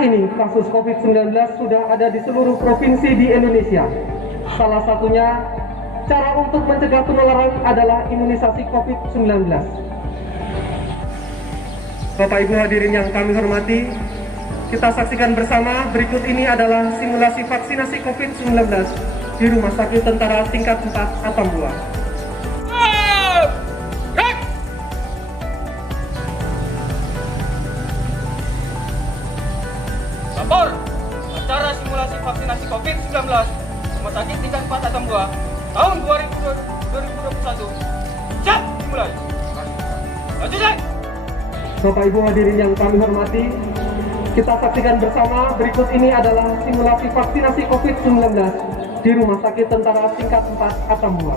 Saat ini kasus COVID-19 sudah ada di seluruh provinsi di Indonesia. Salah satunya cara untuk mencegah penularan adalah imunisasi COVID-19. Bapak Ibu hadirin yang kami hormati, kita saksikan bersama berikut ini adalah simulasi vaksinasi COVID-19 di Rumah Sakit Tentara Tingkat 4 Atambua. Lapor, acara simulasi vaksinasi COVID-19 Rumah Sakit Tingkat 4 Atambua tahun 2021. Siap dimulai. Lanjut. Bapak Ibu hadirin yang kami hormati, kita saksikan bersama berikut ini adalah simulasi vaksinasi COVID-19 di Rumah Sakit Tentara Tingkat 4 Atambua.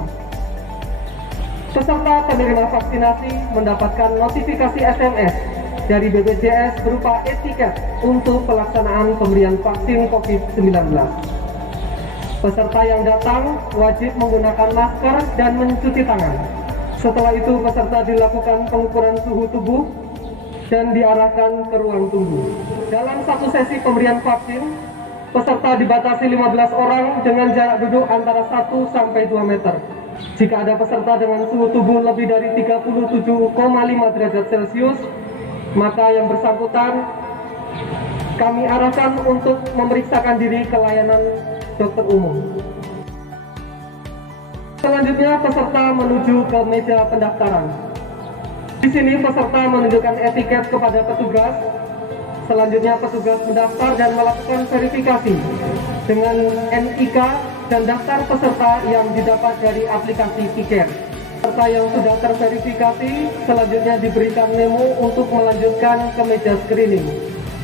Peserta penerima vaksinasi mendapatkan notifikasi SMS dari BPJS berupa e-tiket untuk pelaksanaan pemberian vaksin COVID-19. Peserta yang datang wajib menggunakan masker dan mencuci tangan. Setelah itu peserta dilakukan pengukuran suhu tubuh dan diarahkan ke ruang tunggu. Dalam satu sesi pemberian vaksin, peserta dibatasi 15 orang dengan jarak duduk antara 1 sampai 2 meter. Jika ada peserta dengan suhu tubuh lebih dari 37,5 derajat Celcius, maka yang bersangkutan kami arahkan untuk memeriksakan diri ke layanan dokter umum. Selanjutnya peserta menuju ke meja pendaftaran. Di sini peserta menunjukkan etiket kepada petugas. Selanjutnya petugas mendaftar dan melakukan verifikasi dengan NIK dan daftar peserta yang didapat dari aplikasi Piker. Peserta yang sudah terverifikasi selanjutnya diberikan memo untuk melanjutkan ke meja screening.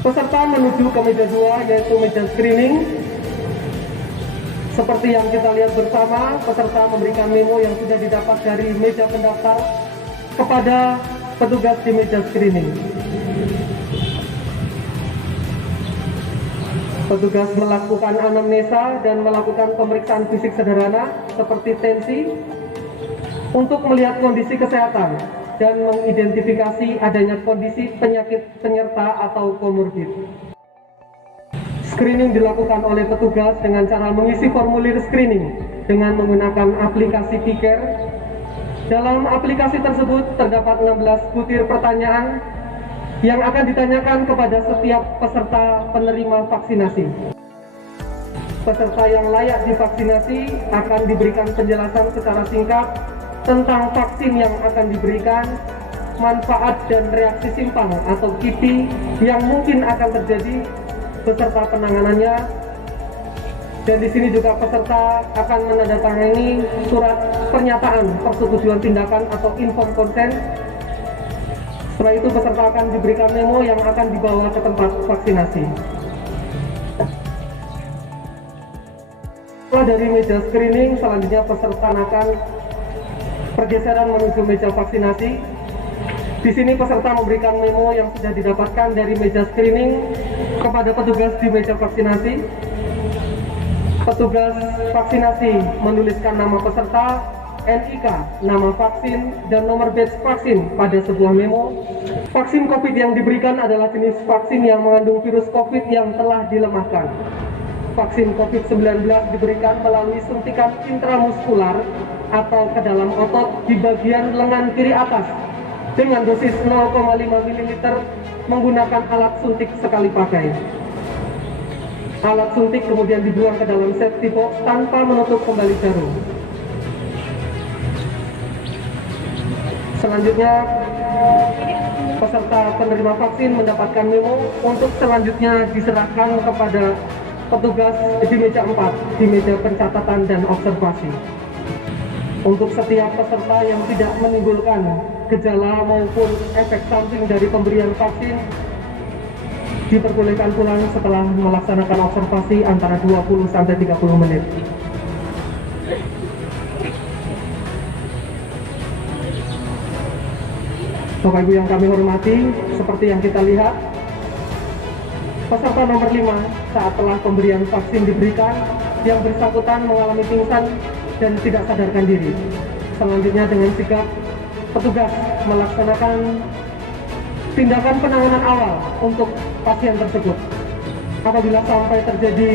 Peserta menuju ke meja 2 yaitu meja screening. Seperti yang kita lihat bersama, peserta memberikan memo yang sudah didapat dari meja pendaftar kepada petugas di meja screening. Petugas melakukan anamnesa dan melakukan pemeriksaan fisik sederhana seperti tensi untuk melihat kondisi kesehatan dan mengidentifikasi adanya kondisi penyakit penyerta atau komorbid. Screening dilakukan oleh petugas dengan cara mengisi formulir screening dengan menggunakan aplikasi Piker. Dalam aplikasi tersebut terdapat 16 butir pertanyaan yang akan ditanyakan kepada setiap peserta penerima vaksinasi. Peserta yang layak divaksinasi akan diberikan penjelasan secara singkat tentang vaksin yang akan diberikan, manfaat dan reaksi simpang atau KIPI yang mungkin akan terjadi beserta penanganannya. Dan di sini juga peserta akan menandatangani surat pernyataan persetujuan tindakan atau informed consent. Setelah itu peserta akan diberikan memo yang akan dibawa ke tempat vaksinasi. Setelah dari meja screening, selanjutnya peserta akan pergeseran menuju meja vaksinasi. Di sini peserta memberikan memo yang sudah didapatkan dari meja screening kepada petugas di meja vaksinasi. Petugas vaksinasi menuliskan nama peserta, NIK, nama vaksin, dan nomor batch vaksin pada sebuah memo. Vaksin COVID yang diberikan adalah jenis vaksin yang mengandung virus COVID yang telah dilemahkan. Vaksin COVID-19 diberikan melalui suntikan intramuskular atau ke dalam otot di bagian lengan kiri atas dengan dosis 0,5 ml menggunakan alat suntik sekali pakai. Alat suntik kemudian dibuang ke dalam safety box tanpa menutup kembali jarum. Selanjutnya, peserta penerima vaksin mendapatkan memo untuk selanjutnya diserahkan kepada petugas di meja 4, di meja pencatatan dan observasi. Untuk setiap peserta yang tidak menimbulkan gejala maupun efek samping dari pemberian vaksin, diperbolehkan pulang setelah melaksanakan observasi antara 20 sampai 30 menit. Bapak Ibu yang kami hormati, seperti yang kita lihat, peserta nomor 5 saat telah pemberian vaksin diberikan, yang bersangkutan mengalami pingsan dan tidak sadarkan diri. Selanjutnya dengan sigap, petugas melaksanakan tindakan penanganan awal untuk pasien tersebut. Apabila sampai terjadi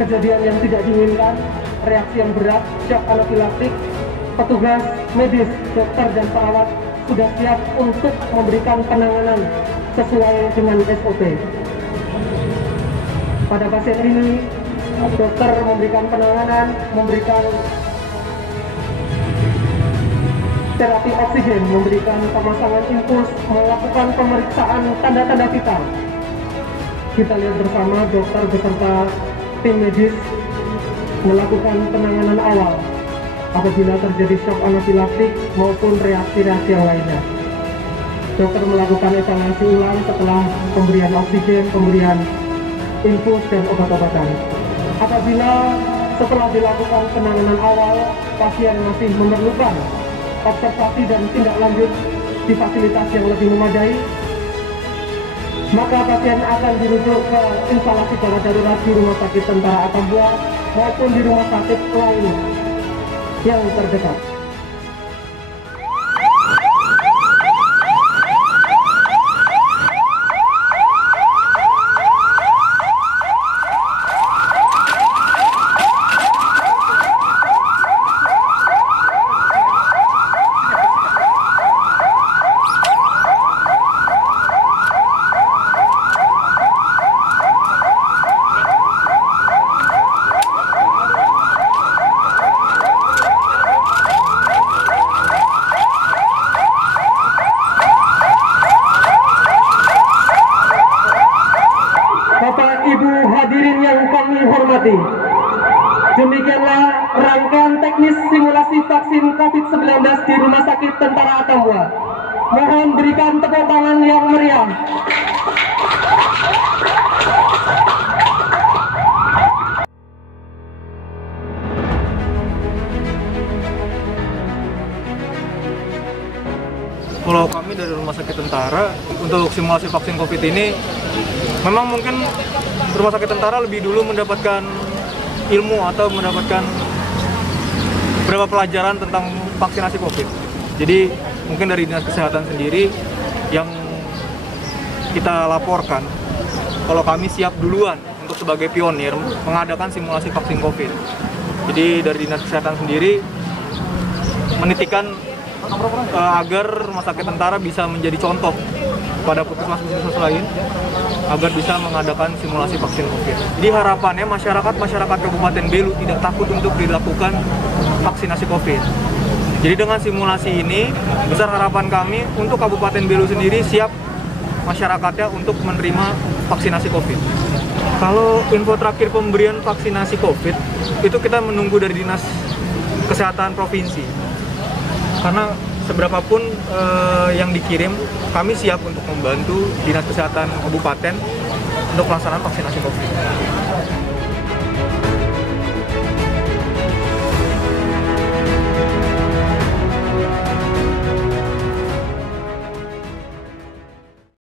kejadian yang tidak diinginkan, reaksi yang berat, shock anafilaktik, petugas medis, dokter dan perawat sudah siap untuk memberikan penanganan sesuai dengan SOP. Pada pasien ini, dokter memberikan penanganan, memberikan terapi oksigen, memberikan pemasangan impuls, melakukan pemeriksaan tanda-tanda vital. Kita lihat bersama dokter beserta tim medis melakukan penanganan awal apabila terjadi shock anafilaktik maupun reaksi-reaksi yang lainnya. Dokter melakukan evaluasi ulang setelah pemberian oksigen, pemberian infus dan obat-obatan. Apabila setelah dilakukan penanganan awal, pasien masih memerlukan observasi dan tindak lanjut di fasilitas yang lebih memadai, maka pasien akan dirujuk ke instalasi gawat darurat di Rumah Sakit Tentara Atambua maupun di rumah sakit lain yang terdekat. Demikianlah rangkaian teknis simulasi vaksin COVID-19 di Rumah Sakit Tentara Atambua. Mohon berikan tepuk tangan yang meriah. Kalau kami dari Rumah Sakit Tentara untuk simulasi vaksin COVID ini, memang mungkin Rumah Sakit Tentara lebih dulu mendapatkan ilmu atau mendapatkan beberapa pelajaran tentang vaksinasi COVID. Jadi mungkin dari Dinas Kesehatan sendiri yang kita laporkan, kalau kami siap duluan untuk sebagai pionir mengadakan simulasi vaksin COVID. Jadi dari Dinas Kesehatan sendiri menitikan agar Rumah Sakit Tentara bisa menjadi contoh pada puskesmas-puskesmas lain agar bisa mengadakan simulasi vaksin COVID. Jadi harapannya masyarakat Kabupaten Belu tidak takut untuk dilakukan vaksinasi COVID. Jadi dengan simulasi ini, besar harapan kami untuk Kabupaten Belu sendiri siap masyarakatnya untuk menerima vaksinasi COVID. Kalau info terakhir pemberian vaksinasi COVID, itu kita menunggu dari Dinas Kesehatan Provinsi. Karena seberapapun yang dikirim, kami siap untuk membantu Dinas Kesehatan Kabupaten untuk pelaksanaan vaksinasi COVID.